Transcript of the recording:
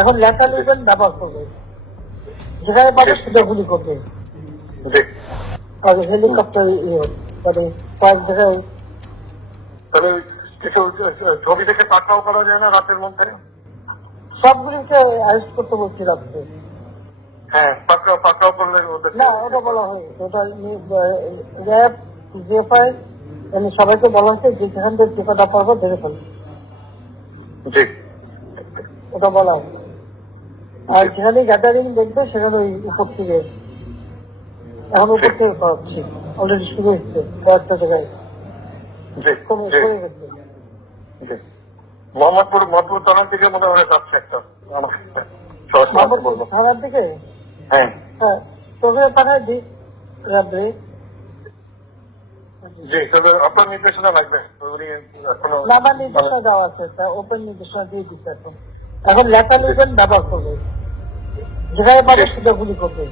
এখন লেখা লিখবেন ব্যবহার করবে, যেখানে পাবে সেটা গুলি করবে। হেলিকপ্টার মানে কয়েক জায়গায় তবে কিছু ছবি থেকে পাঠাও করা যায় না রাতের মধ্যে? সবগুলিকে অ্যারেস্ট করতে বলছি রাত্রে। হ্যাঁ, পাঠাও করলে না, ওটা বলা হয় ওটা র্যাব জিএফআই সবাইকে বলা হচ্ছে যে যেখান থেকে টিকাটা পারবো ধরে ফেলবে, ওটা বলা হয়। আর যেখানে গ্যাদারিং দেখবে সেখানে ওই উপর থেকে এখন উপর থেকে করাচ্ছি, অলরেডি শুরু হচ্ছে কয়েকটা জায়গায় কমে গেছে। মোহাম্মদপুর থানার দিকে মনে হয় যাচ্ছে একটা থানার দিকে। হ্যাঁ, তোকে পাঠায় দিই র্যাবে। জি, তবে আপনার নির্দেশনা লাগবে। না, আমার নির্দেশনা দেওয়া আছে, ওপেন নির্দেশনা দিয়ে দিচ্ছে। এখন লেখা লিখবেন ব্যবহার করবে, যেখানে পাবে সেটা গুলি করবে।